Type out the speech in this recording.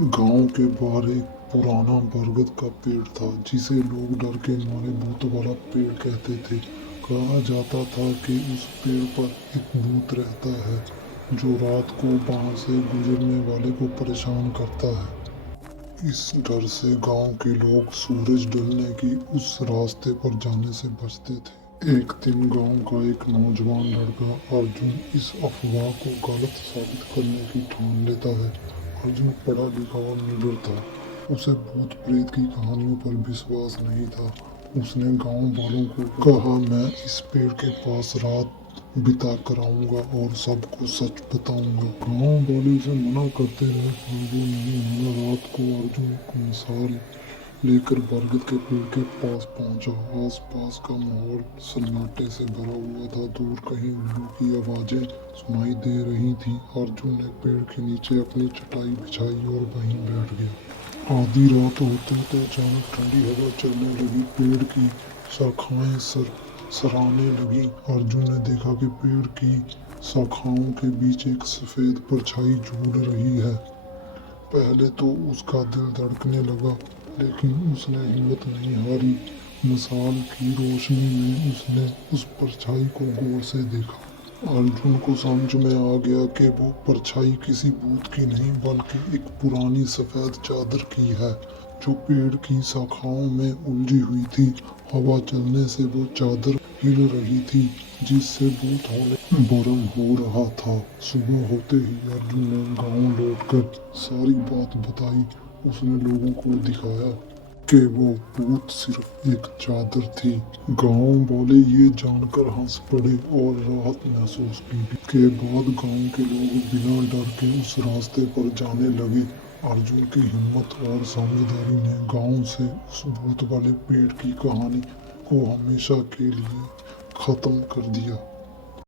गांव के बाहर एक पुराना बरगद का पेड़ था जिसे लोग डर के मारे भूत वाला पेड़ कहते थे। कहा जाता था कि उस पेड़ पर एक भूत रहता है जो रात को वहां से गुजरने वाले को परेशान करता है। इस डर से गांव के लोग सूरज ढलने की उस रास्ते पर जाने से बचते थे। एक दिन गांव का एक नौजवान लड़का अर्जुन इस अफवाह को गलत साबित करने की ठान लेता है। अर्जुन पढ़ा लिखा और निडर था। उसे भूत प्रेत की कहानियों पर विश्वास नहीं था। उसने गांव वालों को कहा, मैं इस पेड़ के पास रात बिता कर आऊंगा और सबको सच बताऊंगा। गांव वाले उसे मना करते रहे पर वो नहीं माना। रात को अर्जुन एक मिसाल लेकर बरगद के पेड़ के पास पहुंचा। आसपास का माहौल सन्नाटे से भरा हुआ था। दूर कहीं उल्लू की आवाजें सुनाई दे रही थी। अर्जुन ने पेड़ के नीचे अपनी चटाई बिछाई और वहीं बैठ गया। आधी रात होते होते अचानक ठंडी हवा चलने लगी। पेड़ की शाखाएं सराने लगी। अर्जुन ने देखा कि पेड़ की शाखाओं के बीच एक सफेद परछाई झूल रही है। पहले तो उसका दिल धड़कने लगा, लेकिन उसने हिम्मत नहीं हारी। मशाल की रोशनी में उसने उस परछाई को गौर से देखा। अर्जुन को समझ में आ गया कि वो परछाई किसी भूत की नहीं बल्कि एक पुरानी सफेद चादर की है जो पेड़ की शाखाओं में उलझी हुई थी। हवा चलने से वो चादर हिल रही थी जिससे भूत होने भरम हो रहा था। सुबह होते ही अर्जुन ने गांव लौटकर सारी बात बताई। उसने लोगों को दिखाया कि वो भूत सिर्फ एक चादर थी। गांव वाले ये जानकर हंस पड़े और राहत महसूस की। के बाद गांव के लोग बिना डर के उस रास्ते पर जाने लगे। अर्जुन की हिम्मत और समझदारी ने गांव से उस भूत वाले पेड़ की कहानी को हमेशा के लिए खत्म कर दिया।